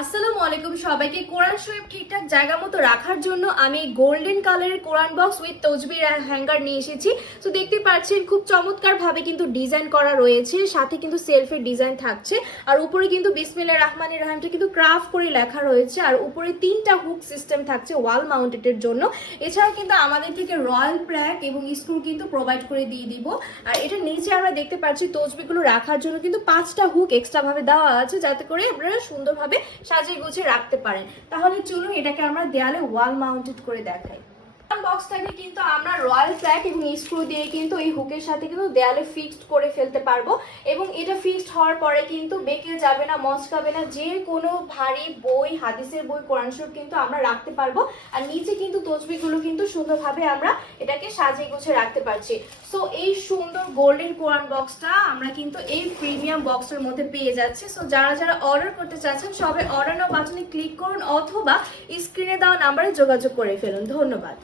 আসসালামু আলাইকুম সবাইকে। কোরআন শরীফ ঠিকঠাক জায়গা মতো রাখার জন্য আমি গোল্ডেন কালারের কোরআন বক্স উইথ তসবির হ্যাঙ্গার নিয়ে এসেছি। তো দেখতে পাচ্ছেন খুব চমৎকার ভাবে কিন্তু ডিজাইন করা রয়েছে, সাথে কিন্তু সেলফের ডিজাইন থাকছে, আর উপরে কিন্তু বিসমিল্লাহির রহমানির রহিমটা কিন্তু ক্রাফট করে লেখা রয়েছে, আর উপরে 3টা হুক সিস্টেম থাকছে ওয়াল মাউন্টেডের জন্য। এছাড়াও কিন্তু আমাদের থেকে রয়্যাল প্র্যাক এবং স্ক্রু কিন্তু প্রোভাইড করে দিয়ে দিব। আর এটা নিচে আমরা দেখতে পাচ্ছি তসবিগুলো রাখার জন্য কিন্তু 5টা হুক এক্সট্রা ভাবে দেওয়া আছে, যাতে করে আপনারা সুন্দরভাবে সাজিয়ে গুছিয়ে রাখতে পারেন। তাহলে চলুন এটাকে আমরা দেয়ালে ওয়াল মাউন্টেড করে দেখাই। বক্সটাকে কিন্তু আমরা রয়্যাল প্র্যাক এবং স্ক্রু দিয়ে কিন্তু এই হুকের সাথে কিন্তু দেয়ালে ফিক্সড করে ফেলতে পারবো, এবং এটা ফিক্সড হওয়ার পরে কিন্তু বেঁকে যাবে না, মচকাবে না। যে কোনো ভারী বই, হাদিসের বই, কোরআন শরীফ কিন্তু আমরা রাখতে পারবো। আর নিচে কিন্তু তসবিহগুলো কিন্তু সুন্দরভাবে আমরা এটাকে সাজিয়ে গুছিয়ে রাখতে পারছি। সো এই সুন্দর গোল্ডেন কোরআন বক্সটা আমরা কিন্তু এই প্রিমিয়াম বক্সের মধ্যে পেয়ে যাচ্ছি। সো যারা যারা অর্ডার করতে চাচ্ছেন সবাই অর্ডার নাও বাটনে ক্লিক করুন, অথবা স্ক্রিনে দেওয়া নাম্বারে যোগাযোগ করে ফেলুন। ধন্যবাদ।